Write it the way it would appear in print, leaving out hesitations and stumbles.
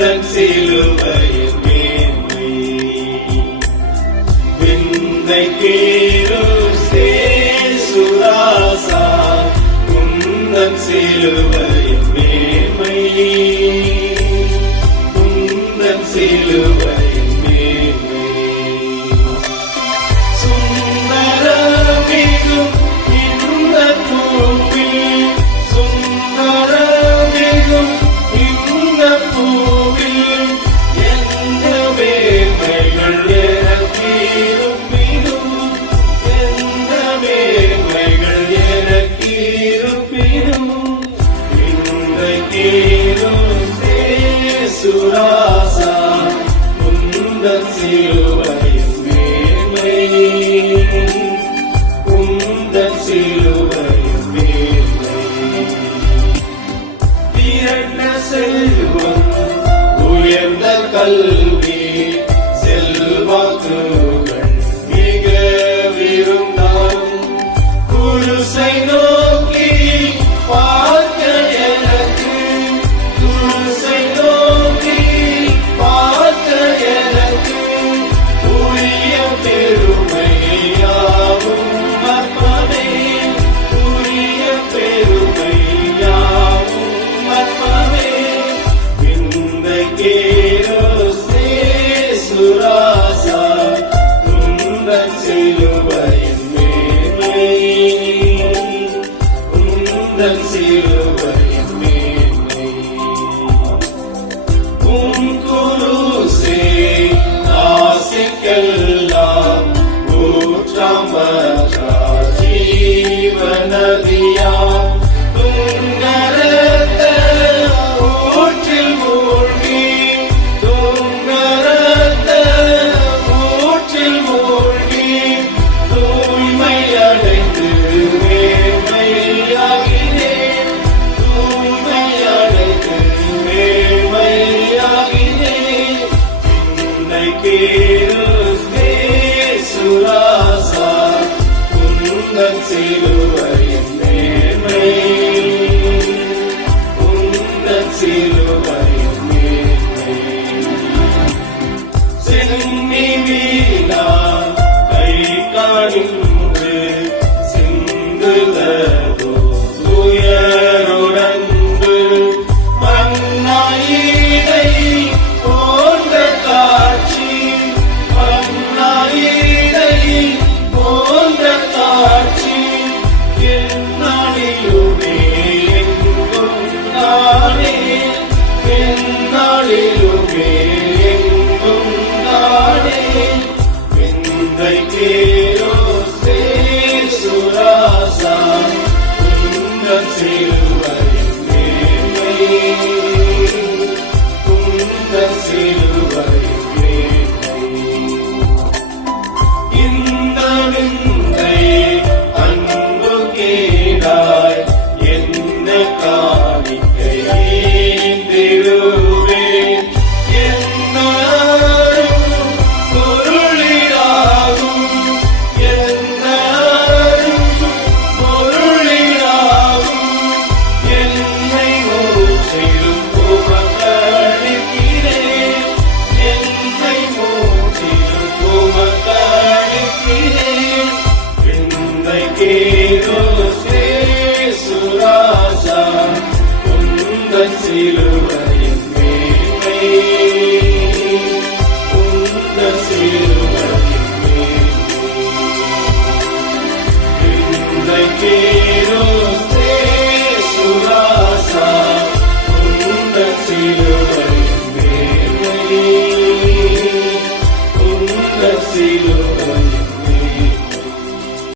உந்தன் சிலுவையின் மேன்மை விந்தை கீருசே சுராசா உந்தன் சிலுவையின் மேன்மை உந்தன் சிலுவையின் மேன்மை சுந்தரமிகும் இந்த பூவில் சுந்தரமிகும் இந்த பூவில் எந்த மேன்மைகள் எனக்கிருப்பினும் எந்த மேன்மைகள் எனக்கிருப்பினும் இந்த கீருசே சுராசா உந்தன் சிலுவையின் மேன்மை உந்தன் சிலுவையின் மேன்மை திரண்ட செல்வம் உயர்ந்த கல்வி செல்வாக்குகள் மிக விருந்தாலும் குருசை நோக்கி பார்க்க எனக்கு குருசை நோக்கி பார்க்க எனக்கு உரிய பெருமையாவும் மற்பமே உரிய பெருமையாவும் மற்பமே இந்த கீருசே சுராசா உந்தன் சிலுவையின் மேன்மை உந்தன் சிலுவையின் மேன்மை குருசே ஆசிக்கெல்லாம் ஊற்றாம் ஜீவநதியாம் துங்கரத்த ஊற்றில் மூழ்கி துங்கரத்த ஊற்றில் மூழ்கி தூய்மையடைந்து மேன்மையாகினேன் தூய்மையடைந்து மேன்மையாகினேன் என்னை கீருசே சுராசா உந்தன் சிலுவையின் மேன்மை உந்தன் சிலுவையின் மேன்மை சென்னி வீணா கை காணின்று சிந்துதோ துயருடன்று மன்னாயிடை போன்ற காட்சி மன்னாயிடை போன்ற காட்சி எந்நாளிலுமே எங்கும் நானே எந்நாளிலுமே எங்கும் நானே விந்தை கீருசே சுராசா உந்தன் சிலுவையின் மேன்மை உந்தன் சிலுவையின் மேன்மை இந்த விந்தை அன்பு கேடாய் என்ன காணிக்கை ஈந்திடுவேன் என்னாரும் பொருளிலாகும் என்னாரும் பொருளிலாகும் என்னை மூச்சிலும் உமக்களிக்கிறேன் என்னை மூச்சிலும் உமக்களிக்கிறேன் விந்தை கீருசே சுராசா உந்தன் சிலுவை